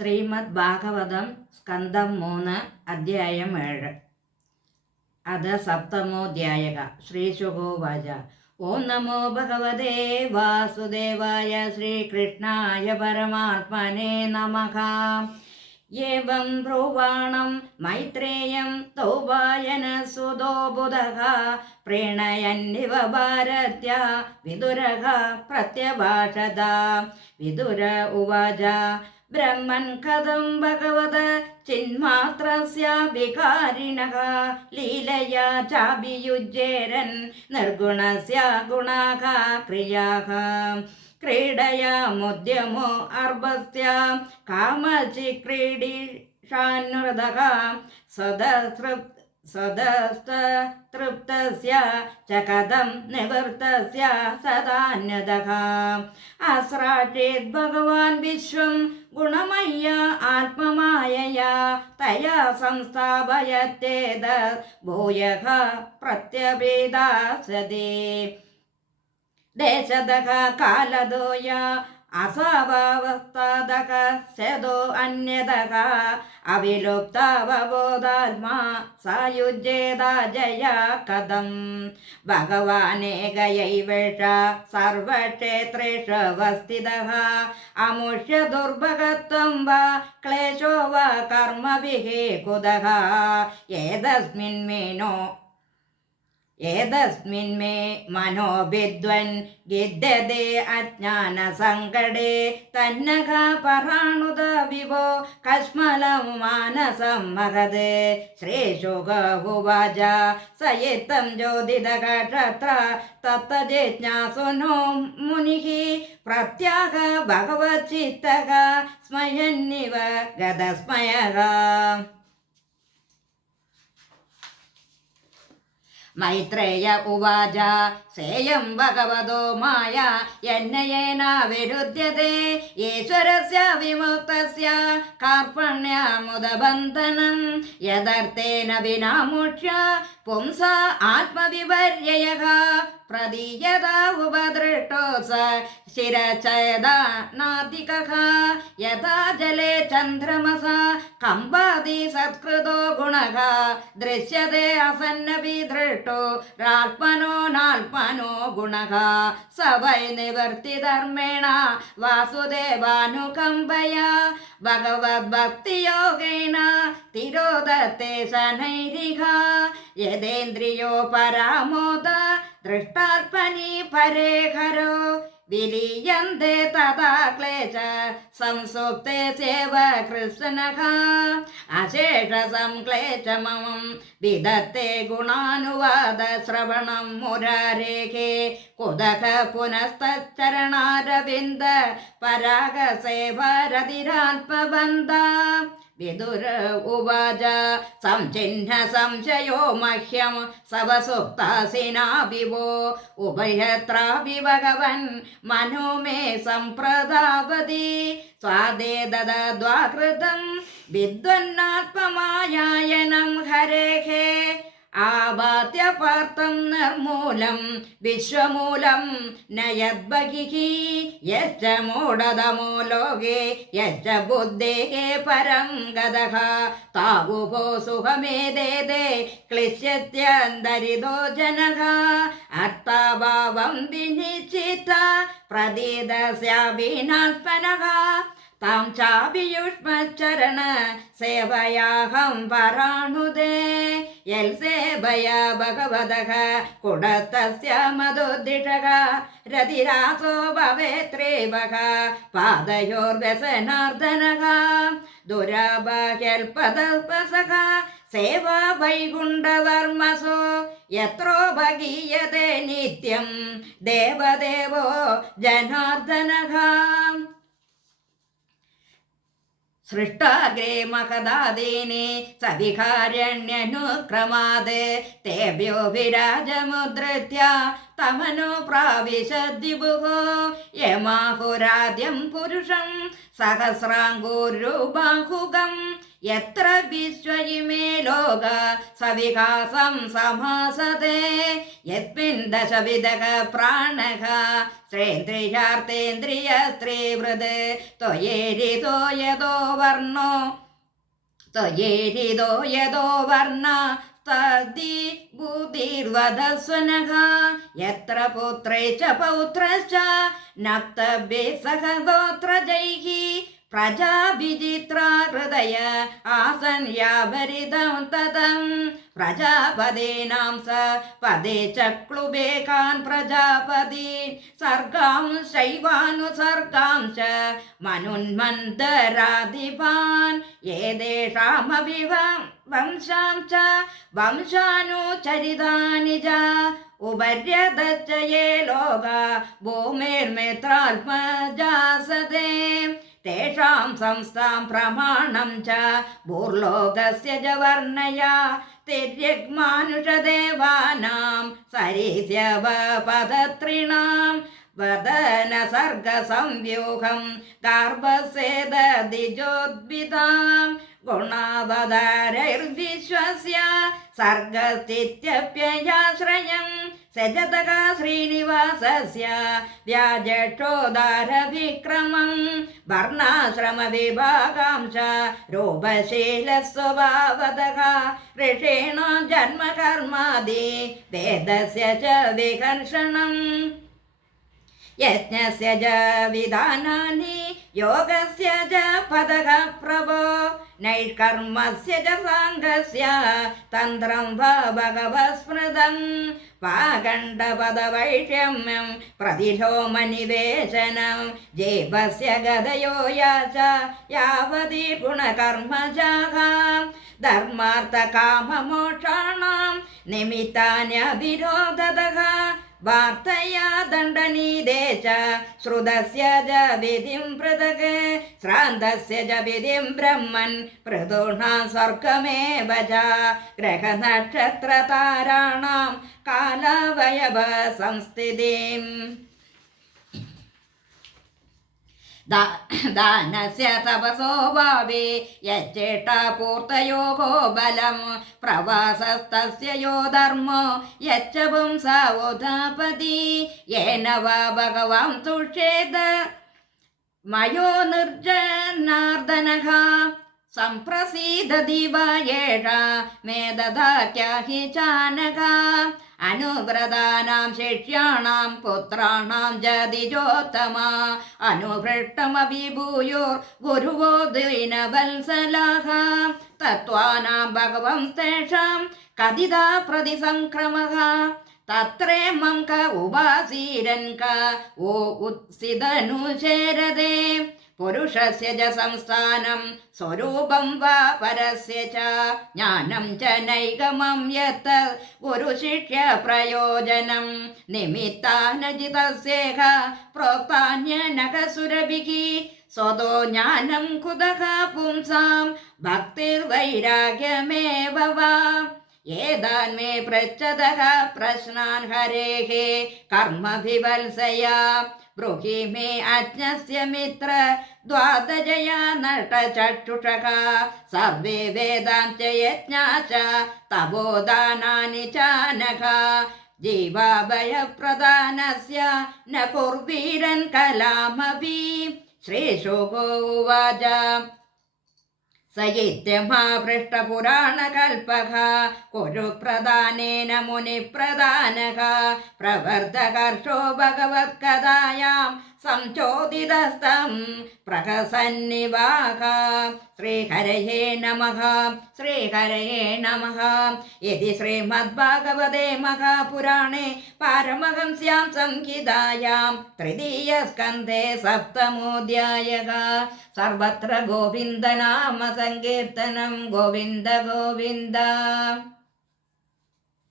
ശ്രീമദ് ഭാഗവതം സ്കന്ധം 3 അധ്യായം 7 അധ സപ്തമോധ്യായക. ശ്രീശുകോവാച. ഓം നമോ ഭഗവതേ വാസുദേവായ ശ്രീകൃഷ്ണായ പരമാത്മനെ നമഃ. ഏവം ബ്രുവാണം മൈത്രേയം തൗവായനസുതോ ബുധഃ പ്രീണയന്നിവ ഭാരത്യ വിദുരഃ പ്രത്യഭാഷത. വിദുര ഉവാച. ബ്രഹ്മൻ കഥം ഭഗവത ചിന്മാത്രസ്യ വികാരിണഃ ലീലയാ ചാഭിയുജ്യേരൻ നിർഗുണസ്യ ഗുണാഃ ക്രിയാഃ ക്രീഡയാ മുദ്യമോ അർഭസ്യ കാമചിക്രീഡിഷാനുഹൃതഃ സദസ്തൃപ്തസ്യ ച കഥം നിവൃത്തസ്യ സദാന്യതഃ. ആശ്രാചേത് ഭഗവാൻ വിശ്വം ഗുണമയ്യ ആത്മമായയാ തയാ സംസ്ഥാപയത്തേത ഭൂയഃ പ്രത്യപേദാസതേ. ദേശതഃ കാലദോയ അസാവാവസ്താദഃ സദോ അന്യതഃ അവിലുപ്താവബോധാത്മാ സായുജ്യേതാജയ കഥം. ഭഗവാനേകയൈവേഷ സർവക്ഷേത്രേഷു അവസ്ഥിതഃ അമുഷ്യ ദുർഭഗത്വം വാ ക്ലേശോ വാ കർമ്മഭിः കുതഃ. ഏതസ്മിൻ മേ മനോവിദ്വൻ ഗിദ്യതേ അജ്ഞാനസങ്കടേ തന്നഘ പരാണുത വിഭോ കശ്മലം മാനസം മഹത്. ശ്രീശുക ഉവാച. സയിത്തം ജ്യോതിതകക്ഷത്ര തത്തജിജ്ഞാസുനോ മുനിഃ പ്രത്യാഹ ഭഗവച്ചിത്തഃ സ്മയന്നിവ ഗതസ്മയഃ. മൈത്രേയ ഉവാച. സേയം ഭഗവതോ മായ യന്നയേന വിരുദ്ധ്യതേ ഈശ്വരസ്യ വിമുക്തസ്യ കാർപ്പണ്യമുദബന്ധനം യദർത്ഥേന വിനാമുഷ്യ പുംസ ആത്മവിപര്യയഃ പ്രദീയത ഉപദൃഷ്ടോ സ ശിരഛേദനാദികഃ യഥാ ജലേ ചന്ദ്രമസ കമ്പാതി സത്കൃതോ ഗുണഃ ദൃശ്യതേ അസന്നപി ദൃഷ്ടോ രാത്മനോ നാത്മനോ ഗുണഃ സ വൈ നിവർത്തിധർമ്മേണ വാസുദേവാനുകമ്പയാ ഭഗവദ്ഭക്തിയോഗേന തിരോദത്തെ ശനൈരിഹ യദേന്ദ്രിയോ പരാമോദ ദൃഷ്ടാർപ്പണി പരേഹരോ വിലീയന്തേ തഥാ ക്ലേശ സംസുപ്തേ സേവ കൃഷ്ണഃ അശേഷ സംക്ലേശമം വിദത്തെ ഗുണാനുവാദ ശ്രവണം മുരാരേഖേ കുതഃ പുനസ്തച്ചരണാരവിന്ദ പരാഗ സേവരതിരാൽപബന്ധ. വിദുര ഉവാച. സംചിഹ്ന സംശയോ മഹ്യം സവസുപ്താസിനാ വിഭോ ഉഭയത്രാപി ഭഗവൻ മനോ മേ സംപ്രദാപതി സ്വാദേ ദദദ്വാകൃതം വിദ്വന്നാത്മമായായനം ഹരേഃ ആബാധ്യപാർത്ഥം നിർമൂലം വിശ്വമൂലം നയദ്ബഹിഃ യശ്ച മൂഢതമോ ലോകേ യശ്ച ബുദ്ധേഃ പരം ഗതഃ താവുഭോ സുഖമേദേദേ ക്ലിശ്യത്യന്തരിതോ ജനഃ അർത്ഥാഭാവം വിനിശ്ചിത പ്രതീതസ്യാഭിനാത്മനഃ താം ചാഭിയുഷ്മച്ചരണ സേവയാഹം പരാണുദേ. യൽസേവയ ഭഗവതഃ കുടത്തസ്യ മധുദ്ദിഷഃ രതിരാസോ ഭവേത്രേവഃ പാദയോർവ്യസനാർദ്ദനഃ ദുരാബഹ്യൽപദസ്പസഃ സേവാ വൈകുണ്ഠവർമ്മസോ യത്രോ ഭഗീയതേ നിത്യം ദേവദേവോ ജനാർദ്ദനഃ. സൃഷ്ടാഗ്രേ മഹദാദീനി സവികാരണ്യനുക്രമാത് തേഭ്യോ വിരാജമുദ്രത്യ തമനോ പ്രാവിശദ്വിഭുः യമാഹുരാദ്യം പുരുഷം സഹസ്രാംഗുരുബാഹുകം യത്ര വിശ്വയിമേ ലോക സവികാസം സമാസതേ യസ്മിൻ ദശവിധഃ പ്രാണഃ ശ്രേന്ദ്രിയാർത്തേന്ദ്രിയ സ്ത്രീവൃത് ത്വയേരിതോ യദോ വർണ്ണോ ത്വയേരിതോ യദോ വർണ്ണ തദി ബുദ്ധിർവദസ്വനഃ യത്ര പുത്രേ ച പൗത്രശ്ച നക്തഭ്യേ സഹ ഗോത്രജൈഃ പ്രജാവിചിത്രാ ഹൃദയ ആസൻ യാവരിതം തതം പ്രജാപതീനാം സ പദേ ചക്ലുബേകാൻ പ്രജാപതി സർഗാം ശൈവാനുസർഗാം ച മനുന്മന്തരാധിപാൻ ഏതേഷാമവിവം വംശാം ച വംശാനുചരിതാനി ച ഉപര്യദച്ച യേ ലോക ഭൂമിർമിത്രാത്മജാസതേ തേഷാം സംസ്ഥാം പ്രമാണം ച ഭൂർലോകസ്യ ജ വർണ്ണയാ തിര്യഗ്മാനുഷദേവാനാം സരീസ്യവപദത്രിണാം വദന സർഗ സംവ്യൂഹം ഗാർഭസേദദിജോദ്ഭിതാം ഗുണാവതാരൈർവിശ്വസ്യ സർഗസ്ഥിത്യപ്യയാശ്രയം സജതക ശ്രീനിവാസസ്യ വ്യാജക്ഷോദാരവിക്രമം വർണ്ണാശ്രമവിഭാഗാംശ രൂപശീലസ്വഭാവതഃ ഋഷീണ ജന്മകർമാദി വേദസ്യ ച വികർഷണം യജ്ഞസ്യ ച വിധാനാനി യോഗസ്യ ച പദഃ പ്രഭോ നൈഷ്കർമ്മസ്യ ച സാംഗസ്യ തന്ത്രം ഭഗവത്സ്മൃതം പാഖണ്ഡപദവൈഷമ്യം പ്രതിലോമനിവേശനം ജേപസ്യ ഗതയോ യാച യാവതി ഗുണകർമ്മജാഃ ധർമാർത്ഥകാമമോക്ഷാണാം നിമിത്താന്യവിരോധതഃ വാർത്തയാ ദണ്ഡനീതേ ച ശ്രുതസ്യ ച വിധിം പൃഥക് ശ്രാന്തസ്യ ച വിധിം ബ്രഹ്മൻ പൃഥൂണാം സ്വർഗമേവ ച ഗ്രഹനക്ഷത്രതാരാണാം കാലവയവ സംസ്ഥിതിം ദാനസ്യ തപസോ ഭാവേ യജ്ജേഷ്ഠപൂർത്തയോ ബലം പ്രവാസസ്തസ്യ യോ ധർമ്മോ യച്ഛ പുംസോധാപതി യേന വാ ഭഗവാൻ തുഷ്യേത് മയോ നിർജനാർദ്ദനഃ സംപ്രസീദതി വാ യേഷ മേ ദദാത്യാഹി ചാനഘ അനുവ്രതാനാം ശിഷ്യാണാം പുത്രാണാം ജതിജോത്തമ അനുഭൃഷ്ടമഭിഭൂയോർ ഗുരുവോ ദീനവത്സലാഃ തത്വാനാം ഭഗവംസ്തേഷാം കഥിതാ പ്രതിസംക്രമഃ തത്രേമം ക ഉപാസീരൻ ക ഓ ഉത്സിതനുചേരതേ പുരുഷസ്യ ച സംസ്ഥാനം സ്വരൂപം വാ പരസ്യ ച ജ്ഞാനം ച നൈഗമം യത് ഗുരുശിഷ്യ പ്രയോജനം നിമിത്താനജിതസ്യേഹ പ്രോക്താന്യനഘസുരഭിഃ സ്വതോ ജ്ഞാനം കുതഃ പുംസാം ഭക്തിർവൈരാഗ്യമേവ വാ Ethan may പൃച്ഛതഃ പ്രശ്നാൻ ഹരേഃ കർമ്മഭിവത്സയാ ബ്രൂഹി may അജ്ഞസ്യ Mitra ദ്വാദജയാ നഷ്ടചക്ഷുഷഃ survey വേദാന്ത യജ്ഞാ ച തപോദാനാനി ചാനഘ ജീവാഭയപ്രദാനസ്യ ന കുർവീരൻ കലാമപി ശ്രീശുകോ ഉവാച സയിത്യമാപൃഷ്ടപുരാണകൽപഃ കുരുപ്രധാനേന മുനിപ്രധാനഃ പ്രവർത്തകർഷോ ഭഗവത്കഥായാം സംചോദിതസ്തം പ്രഹസന്നിവാഹ ശ്രീഹരയേ നമഃ ശ്രീഹരയേ നമഃ യതി ശ്രീമദ്ഭാഗവതേ മഹാപുരാണേ പാരമഹംസ്യാം സംഹിതായാം തൃതീയസ്കന്ധേ സപ്തമോധ്യായഃ സർവത്ര ഗോവിന്ദനാമ സങ്കീർത്തനം ഗോവിന്ദ ഗോവിന്ദ.